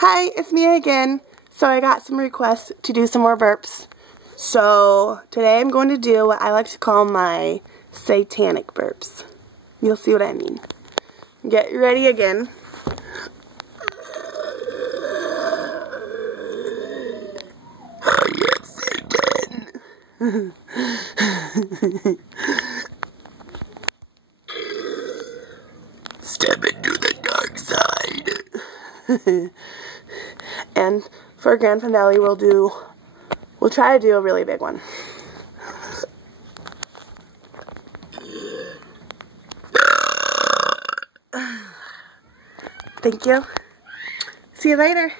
Hi, it's me again. So I got some requests to do some more burps. So today I'm going to do what I like to call my satanic burps. You'll see what I mean. Get ready again. Oh yes, Satan. Step into the dark side. And for grand finale, we'll try to do a really big one. Thank you. See you later.